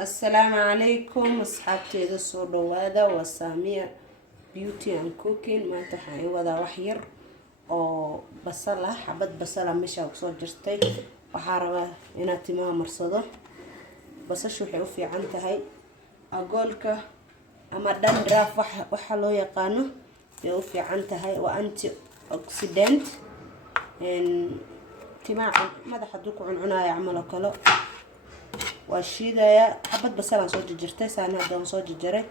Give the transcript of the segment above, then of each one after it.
السلام عليكم أصحابتي إذا صوروا هذا وسامية بيوتي أند كوكين ما تحيي وذا وحير أو بصلة حبة بصلة مشى وصور جرتي وحاربة هنا تمام مرصدة بس شو حيوفي عنتهاي أقولك أما دم دراف وحلو يقانو يوفي عنتهاي وأنتي أكسيدنت إن تمام ماذا حدوك عن عناية عمله كله وشيدايا حبة بصلة soo jirtay saan hadda soo jiray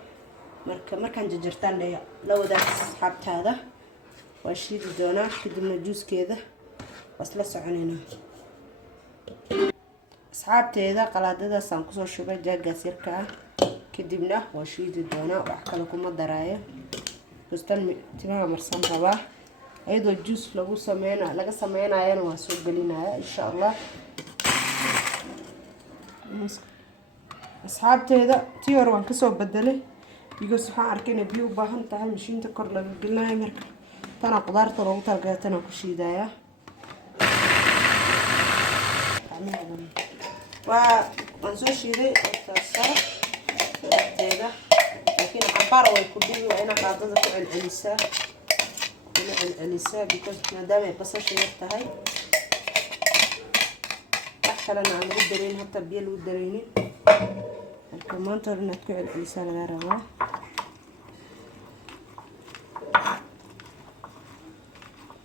markaan jirtaan lawada asxaabtaada waa shiidi doonaa kadibna juuskeeda wasla soconayna asxaabteeda qalaadada saan ku soo shubay jaagas yarka kadibna waa shiidi doonaa wax kale kuma daraayo kustan timaha marsan raba ayadoo juus laga sameeynaayana waa soo gelinaya insha Allah asxaabteeda tii hore waan kasoo bedelay because waxaan arkay inay biyo u baahan tahay mashiinta kor laga gelinayo marka tana qudaarta loogu talagalay tana ku shiidaya waan soo shiiday asxaabteeda laakiin cabaar way ku dhibi waa ina qaadada ku celcelisaa because maadaama ay basasha yar tahay kalena aan lagu dareen hatta biyo lagu dareenin halka maanta hore inaad ku celcelisaa laga rabaa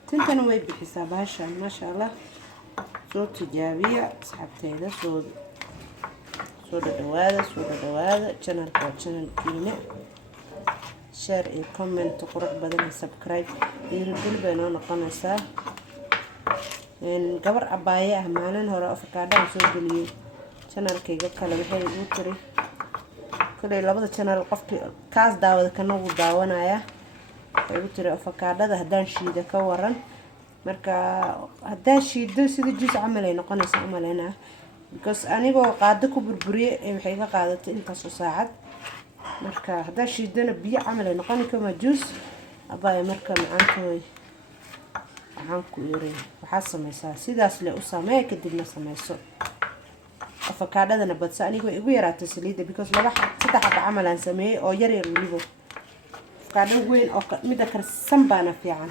tintana way bixisaa bahashaan maasha Allah soo tijaabiya asxaabteeda soo dhawaada channelka channelkiina share iyo comment qurux badan iyo subscribe dhiirigelin bay noo noqonaysaa gabar abaaye ah maalin hore afkaadha soo galiyay channelkayga kale waxay ugu tiri kale labada channel qofkii kaas daawada kana uu daawanaya waxay ugu tiri afkaadhada hadaan shiida ka waran marka hadaan shiido sida juice camal ay noqonaysaa amalena because anigoo qaado ku burburiyay waxay ka qaadatay intaas oo saacad marka hadaan shiidana biyo camal ay noqon kama juice abaaye marka macaantooy waxaan ku yiri waxa sameeysaa sidaas le u sameey kadibna sameeyso afakaadhadana badsa anigu igu yaraatay saliida because saddex xabba camal aan sameeyay oo yar waliba afakaadho weyn oo mid karsan baana fiican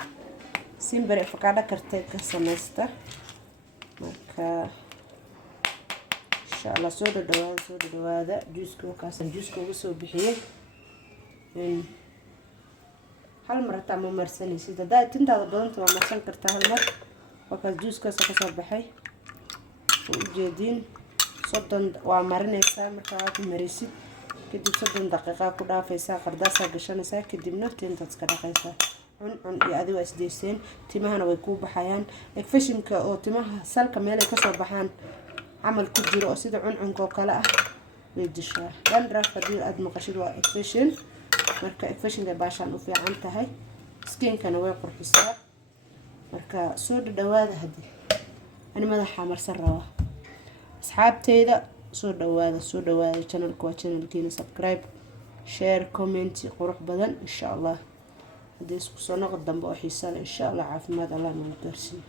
simbari afakaadho kartay ka sameeysta marka insha Allah soo dhawaada juuska ugu soo bixiyay hal mar taa ma marsanaysid hadaa tintaada badanta waa marsan kartaa hal mar wakaas juuskaas ka soo baxay u jeedin soddon waa marinaysaa marka aad marisid kadib 30 daqiiqo ku dhaafaysaa qardaasa gashanaysaa kadibna tintaad ka dhaqaysaa cun iyo adigu isdeyseen timahana way ku baxayaan efficientka oo timaha salka meel ay ka soo baxaan amal ku jiro oo sida cunko kale ah way dishaa dan rafadii aad maqashid waa efficient marka efficientka baashan u fiican tahay skinkana way qurxisaa marka soo dhawaada hadii ani madaxa marsan raba asxaabteeda soo dhawaada channelka waa channelkiina subscribe share comment qurux badan insha Allah hadii isku soo noqdo dambe oo xiiso leh insha Allah caafimaad Allah nagu gaarsiiyo